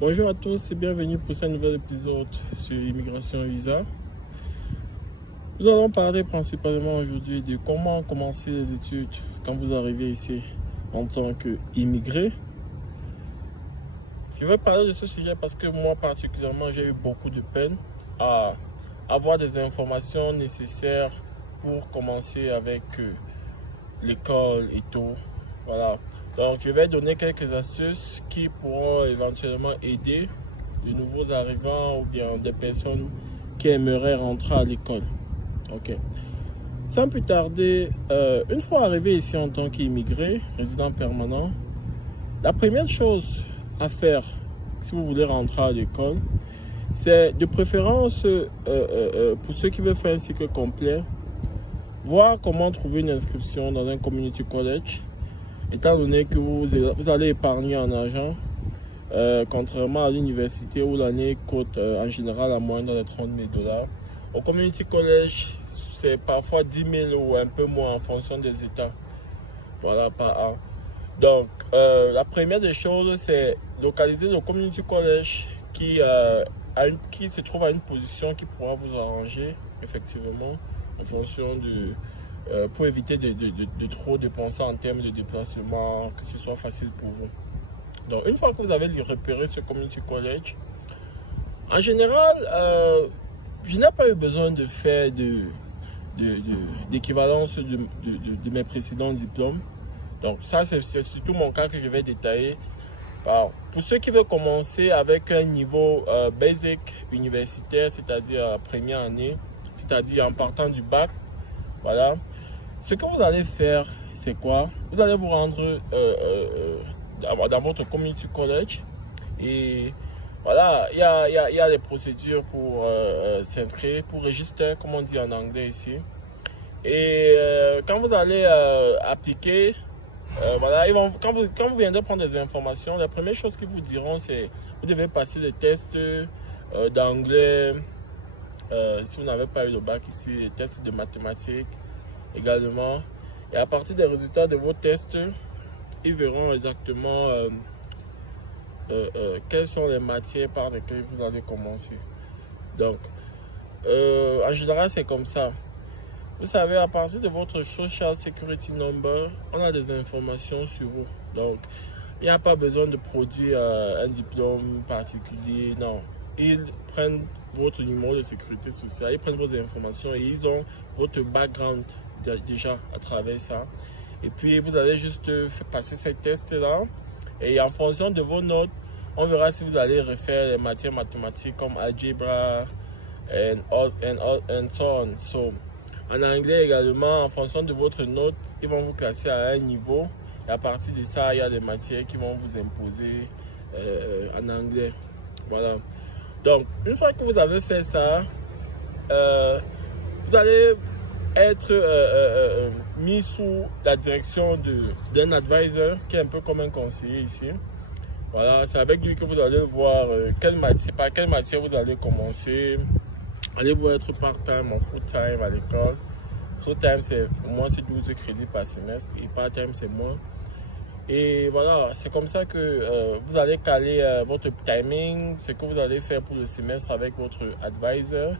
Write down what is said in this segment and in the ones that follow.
Bonjour à tous et bienvenue pour ce nouvel épisode sur Immigration Visa. Nous allons parler principalement aujourd'hui de comment commencer les études quand vous arrivez ici en tant qu'immigré. Je vais parler de ce sujet parce que moi particulièrement j'ai eu beaucoup de peine à avoir des informations nécessaires pour commencer avec l'école et tout. Voilà. Donc je vais donner quelques astuces qui pourront éventuellement aider de nouveaux arrivants ou bien des personnes qui aimeraient rentrer à l'école. Ok. Sans plus tarder, une fois arrivé ici en tant qu'immigré, résident permanent, la première chose à faire si vous voulez rentrer à l'école, c'est de préférence pour ceux qui veulent faire un cycle complet, voir comment trouver une inscription dans un community college, étant donné que vous allez épargner en argent, contrairement à l'université où l'année coûte en général à moins de 30 000 $. Au community college, c'est parfois 10 000 ou un peu moins en fonction des États. Voilà, par an. Donc, la première des choses, c'est localiser le community college qui se trouve à une position qui pourra vous arranger, effectivement, en fonction de... pour éviter de trop dépenser en termes de déplacement, que ce soit facile pour vous. Donc, une fois que vous avez repéré ce community college, en général, je n'ai pas eu besoin de faire d'équivalence de mes précédents diplômes. Donc, ça, c'est surtout mon cas que je vais détailler. Pour ceux qui veulent commencer avec un niveau basic universitaire, c'est-à-dire première année, c'est-à-dire en partant du bac, voilà. Ce que vous allez faire, c'est quoi? Vous allez vous rendre dans votre community college et voilà, il y a des procédures pour s'inscrire, pour register, comme on dit en anglais ici. Et quand vous allez appliquer, voilà, quand vous viendrez prendre des informations, la première chose qu'ils vous diront, c'est vous devez passer les tests d'anglais. Si vous n'avez pas eu le bac ici, les tests de mathématiques également. Et à partir des résultats de vos tests, ils verront exactement quelles sont les matières par lesquelles vous allez commencer. Donc, en général, c'est comme ça. Vous savez, à partir de votre Social Security Number, on a des informations sur vous. Donc, il n'y a pas besoin de produire un diplôme particulier. Non. Ils prennent votre numéro de sécurité sociale, ils prennent vos informations et ils ont votre background déjà à travers ça. Et puis, vous allez juste passer ces tests-là. Et en fonction de vos notes, on verra si vous allez refaire les matières mathématiques comme algebra and so on. So, en anglais également, en fonction de votre note, ils vont vous classer à un niveau. Et à partir de ça, il y a des matières qui vont vous imposer en anglais. Voilà. Donc, une fois que vous avez fait ça, vous allez être mis sous la direction d'un advisor qui est un peu comme un conseiller ici. Voilà, c'est avec lui que vous allez voir par quelle matière vous allez commencer. Allez-vous être part-time ou full-time à l'école? Full-time, pour moi, c'est 12 crédits par semestre et part-time, c'est moins. Et voilà, c'est comme ça que vous allez caler votre timing, ce que vous allez faire pour le semestre avec votre advisor.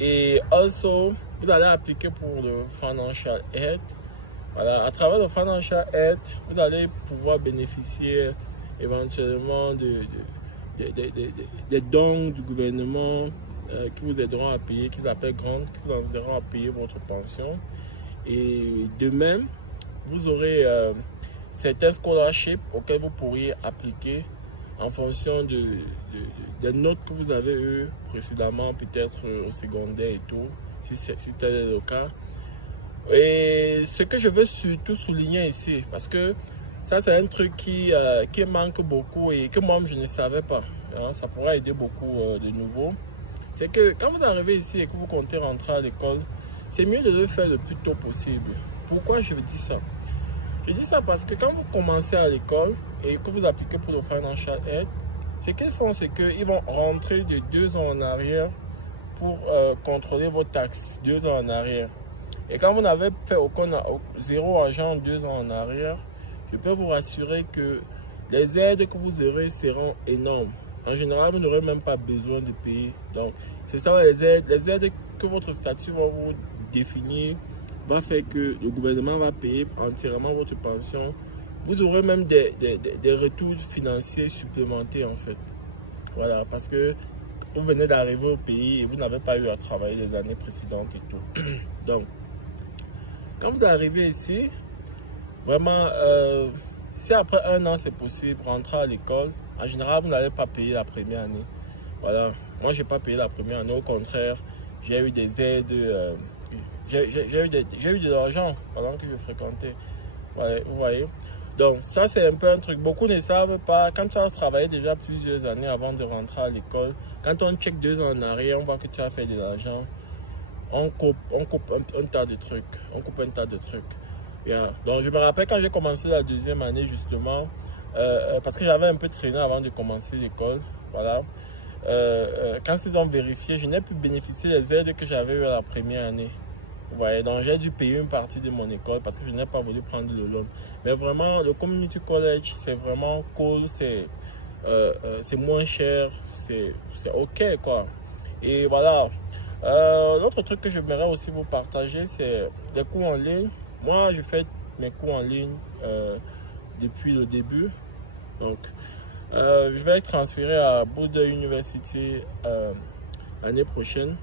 Et also, vous allez appliquer pour le Financial Aid. Voilà, à travers le Financial Aid, vous allez pouvoir bénéficier éventuellement des dons du gouvernement qui vous aideront à payer, qu'ils appellent grant, qui vous aideront à payer votre pension. Et de même, vous aurez certains scholarships auxquels vous pourriez appliquer en fonction des notes que vous avez eues précédemment, peut-être au secondaire et tout, si tel est le cas. Et ce que je veux surtout souligner ici, parce que ça c'est un truc qui manque beaucoup et que moi je ne savais pas, hein, ça pourra aider beaucoup de nouveau, c'est que quand vous arrivez ici et que vous comptez rentrer à l'école, c'est mieux de le faire le plus tôt possible. Pourquoi je dis ça? Je dis ça parce que quand vous commencez à l'école et que vous appliquez pour le Financial Aid, ce qu'ils font, c'est qu'ils vont rentrer de 2 ans en arrière pour contrôler vos taxes, 2 ans en arrière. Et quand vous n'avez fait zéro argent 2 ans en arrière, je peux vous rassurer que les aides que vous aurez seront énormes. En général, vous n'aurez même pas besoin de payer. Donc, c'est ça les aides que votre statut va vous définir, va faire que le gouvernement va payer entièrement votre pension. Vous aurez même des retours financiers supplémentaires en fait. Voilà, parce que vous venez d'arriver au pays et vous n'avez pas eu à travailler les années précédentes et tout. Donc, quand vous arrivez ici, vraiment, si après 1 an c'est possible, rentrer à l'école, en général, vous n'allez pas payer la première année. Voilà, moi, je n'ai pas payé la première année. Au contraire, j'ai eu des aides, j'ai eu de l'argent pendant que je fréquentais. Voilà, vous voyez. Donc, ça, c'est un peu un truc. Beaucoup ne savent pas. Quand tu as travaillé déjà plusieurs années avant de rentrer à l'école, quand on check 2 ans en arrière, on voit que tu as fait de l'argent. On coupe un tas de trucs. On coupe un tas de trucs. Yeah. Donc, je me rappelle quand j'ai commencé la 2e année, justement, parce que j'avais un peu traîné avant de commencer l'école. Voilà. Quand ils ont vérifié, je n'ai pu bénéficier des aides que j'avais eues à la première année. Vous voyez, donc j'ai dû payer une partie de mon école parce que je n'ai pas voulu prendre le loan. Mais vraiment, le community college, c'est vraiment cool, c'est moins cher, c'est ok quoi. Et voilà. L'autre truc que j'aimerais aussi vous partager, c'est les cours en ligne. Moi, je fais mes cours en ligne depuis le début. Donc, je vais être transféré à Bouddha University l'année prochaine.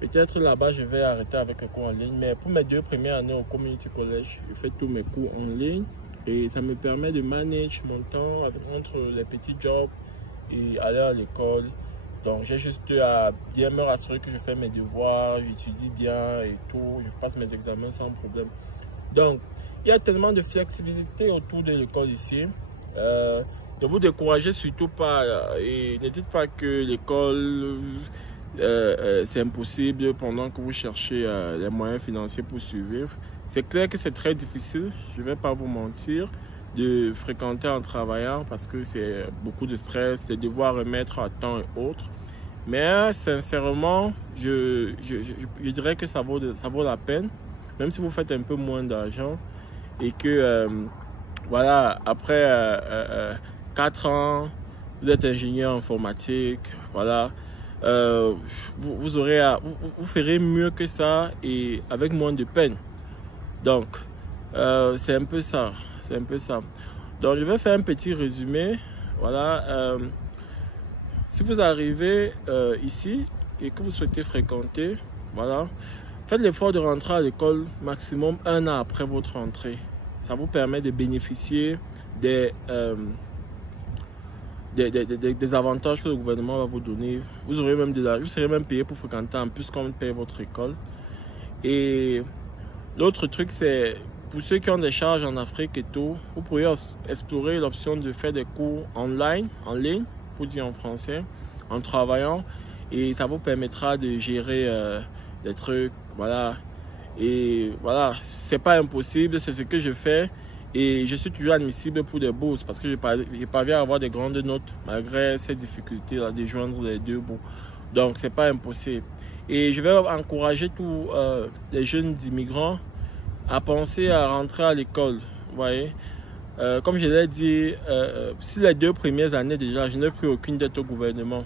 Peut-être là-bas, je vais arrêter avec les cours en ligne. Mais pour mes 2 premières années au Community College, je fais tous mes cours en ligne. Et ça me permet de manager mon temps entre les petits jobs et aller à l'école. Donc, j'ai juste à bien me rassurer que je fais mes devoirs, j'étudie bien et tout. Je passe mes examens sans problème. Donc, il y a tellement de flexibilité autour de l'école ici. Ne vous découragez surtout pas et ne dites pas que l'école c'est impossible pendant que vous cherchez les moyens financiers pour survivre. C'est clair que c'est très difficile, je ne vais pas vous mentir, de fréquenter en travaillant parce que c'est beaucoup de stress, de devoir remettre à temps et autres. Mais sincèrement, je dirais que ça vaut la peine, même si vous faites un peu moins d'argent et que voilà, après 4 ans, vous êtes ingénieur informatique, voilà. Vous ferez mieux que ça et avec moins de peine. Donc, c'est un peu ça. C'est un peu ça. Donc, je vais faire un petit résumé. Voilà. Si vous arrivez ici et que vous souhaitez fréquenter, voilà, faites l'effort de rentrer à l'école maximum 1 an après votre entrée. Ça vous permet de bénéficier des avantages que le gouvernement va vous donner. Vous aurez même vous serez même payé pour fréquenter en plus qu'on paye votre école. Et l'autre truc, c'est pour ceux qui ont des charges en Afrique et tout, vous pourriez explorer l'option de faire des cours en ligne, pour dire en français, en travaillant. Et ça vous permettra de gérer des trucs, voilà. Et voilà, c'est pas impossible, c'est ce que je fais. Et je suis toujours admissible pour des bourses parce que je parviens à avoir des grandes notes malgré ces difficultés-là de joindre les 2 bouts. Donc, c'est pas impossible. Et je vais encourager tous les jeunes immigrants à penser à rentrer à l'école. Vous voyez, comme je l'ai dit, si les 2 premières années déjà, je n'ai pris aucune dette au gouvernement.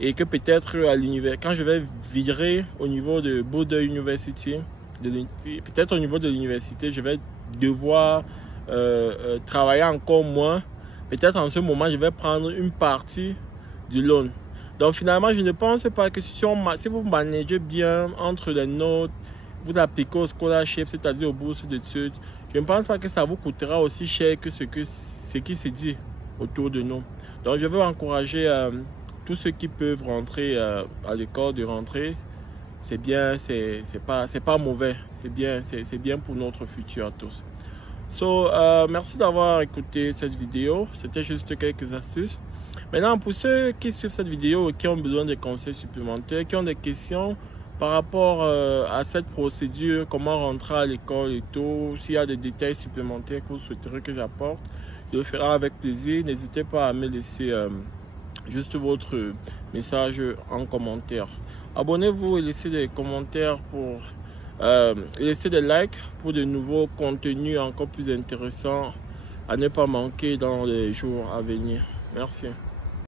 Et que peut-être à l'université, quand je vais virer au niveau de Bouddha University, peut-être au niveau de l'université, je vais devoir travailler encore moins. Peut-être en ce moment, je vais prendre une partie du loan. Donc finalement, je ne pense pas que si vous managez bien entre les notes, vous appliquez au scholarship, c'est-à-dire aux bourses d'études, je ne pense pas que ça vous coûtera aussi cher que ce qui se dit autour de nous. Donc je veux encourager tous ceux qui peuvent rentrer à l'école de rentrer. C'est bien, c'est pas mauvais, c'est bien pour notre futur à tous. Merci d'avoir écouté cette vidéo. C'était juste quelques astuces. Maintenant, pour ceux qui suivent cette vidéo et qui ont besoin de conseils supplémentaires, qui ont des questions par rapport à cette procédure, comment rentrer à l'école et tout, s'il y a des détails supplémentaires que vous souhaiterez que j'apporte, je le ferai avec plaisir. N'hésitez pas à me laisser juste votre message en commentaire. Abonnez-vous et laissez des commentaires pour laissez des likes pour de nouveaux contenus encore plus intéressants à ne pas manquer dans les jours à venir. Merci.